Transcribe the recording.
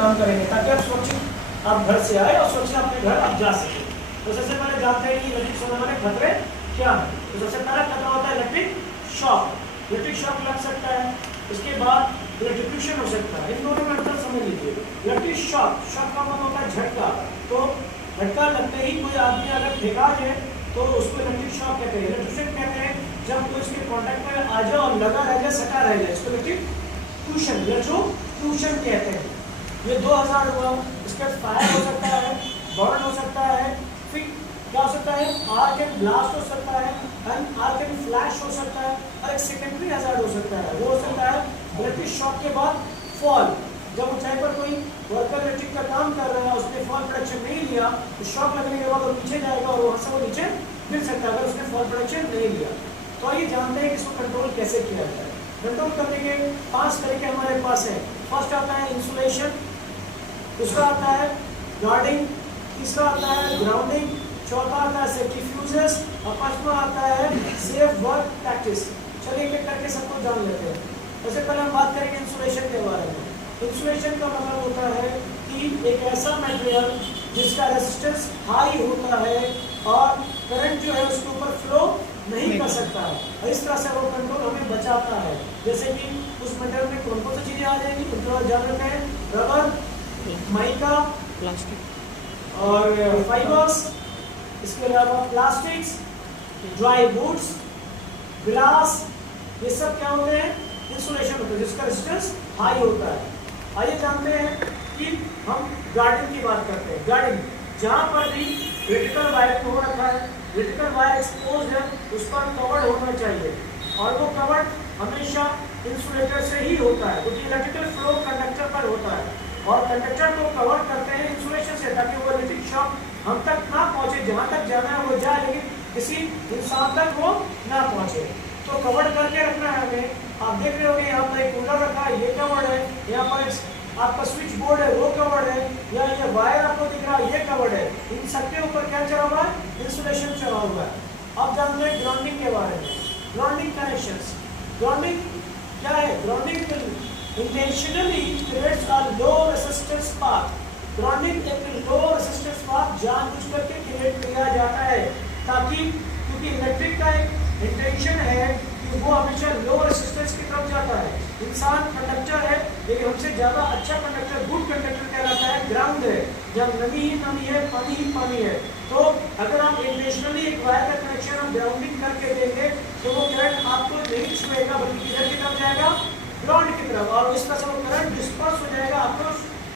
काम करेंगे ताकि आप सुरक्षित आप घर से आए और सुरक्षित अपने घर आप जा सके। तो सबसे पहले जानते हैं कि इलेक्ट्रिक होने वाले खतरे क्या है। तो सबसे पहला खतरा होता है इलेक्ट्रिक शॉक। इलेक्ट्रिक शॉक लग सकता है, इसके बाद इलेक्ट्रिक्यूशन हो सकता है। इन दोनों में अंतर समझ लीजिए। इलेक्ट्रिक शॉक, शॉक का मतलब होता है झटका। तो झटका लगते ही कोई आदमी अगर फेंका जाए तो उसको इलेक्ट्रिक शॉक कहते हैं। इलेक्ट्रिशियन कहते हैं जब कोई उसके कांटेक्ट में आ जाए और लगा रह जाए, सटा रह जाए, इसको इलेक्ट्रिक्यूशन, इलेक्ट्रोक्यूशन कहते हैं। ये 2000 हुआ। इसके फायर हो सकता है, बर्न हो सकता है, फिर क्या हो सकता है, आर्क एंड ब्लास्ट हो सकता है, आर्क एंड फ्लैश हो सकता है, और एक सेकेंडरी हैजार्ड हो सकता है। वो हो सकता है इलेक्ट्रिक शॉक के बाद फॉल। जब ऊंचाई पर कोई वर्कर इलेक्ट्रिक का काम कर रहा है, उसने फॉल प्रोटेक्शन नहीं लिया तो शॉक लगने के बाद वो नीचे जाएगा और वहां से वो नीचे गिर सकता है अगर उसने फॉल प्रोटेक्शन नहीं लिया। तो आइए जानते हैं कि इसको कंट्रोल कैसे किया जाए। कंट्रोल करने के 5 तरीके हमारे पास हैं। फर्स्ट आता है इंसुलेशन, दूसरा आता है गार्डिंग, तीसरा आता है ग्राउंडिंग, चौथा आता है सेफ्टी फ्यूजेस और पांचवा आता है सेफ वर्क प्रैक्टिस। चलिए एक एक करके सबको जान लेते हैं। सबसे पहले हम बात करेंगे इंसुलेशन के बारे में। इंसुलेशन का मतलब होता है कि एक ऐसा मटेरियल जिसका रेजिस्टेंस हाई होता है और करंट जो है उसके ऊपर फ्लो नहीं कर सकता है, और इस तरह से वो कंट्रोल हमें बचाता है। जैसे कि उस मटेरियल में कौन कौन सी चीजें आ जाएंगी, उनको जान लेते हैं। रबर, माइका, प्लास्टिक और फाइबर्स, इसके अलावा प्लास्टिक्स, ड्राई वुड्स, ग्लास, ये सब क्या होते हैं, इंसुलेशन होते हैं जिसका रेजिस्टेंस हाई होता है। आइए जानते हैं कि हम गार्डिंग की बात करते हैं। गार्डिंग, जहाँ पर भी वर्टिकल वायर हो रखा है, वर्टिकल वायर एक्सपोज है, उस पर कवर्ड होना चाहिए और वो कवर्ड हमेशा इंसुलेटर से ही होता है क्योंकि इलेक्ट्रिकल फ्लो कंडक्टर पर होता है और कंडक्टर को कवर करते हैं इंसुलेशन से ताकि वो इलेक्ट्रिक शॉक हम तक ना पहुंचे। जहाँ तक जाना है वो जाए लेकिन किसी इंसान तक वो ना पहुंचे। तो कवर्ड करके रखना है हमें। आप देख रहे होंगे यहाँ पर एक कूलर रखा है, ये कवर्ड है। यहाँ पर आपका स्विच बोर्ड है, वो कवर्ड है। या ये वायर आपको दिख रहा है, ये कवर्ड है। इन सबके ऊपर क्या चला हुआ है, इंसुलेशन चला हुआ है। अब जानते हैं ग्राउंडिंग के बारे में। ग्राउंडिंग कनेक्शंस, ग्राउंडिंग क्या है, grounding intentionally creates a low resistance path. Grounding एक लो रेजिस्टेंस पाथ जानबूझ करके क्रिएट किया जाता है ताकि, क्योंकि इलेक्ट्रिक का एक इंटेंशन है कि वो हमेशा लो रेजिस्टेंस की तरफ जाता है। इंसान कंडक्टर है लेकिन हमसे ज्यादा अच्छा कंडक्टर, गुड कंडक्टर कहलाता है ग्राउंड है, जब नमी ही नमी है, पानी ही पानी है। तो अगर आप इंटेंशनली एक वायर का कनेक्शन हम ग्राउंडिंग करके देंगे तो वो करंट आपको नहीं छुएगा बल्कि किधर की तरफ जाएगा, ग्राउंड की तरफ, और इस तरह से वो करंट डिस्पर्स हो जाएगा, आपको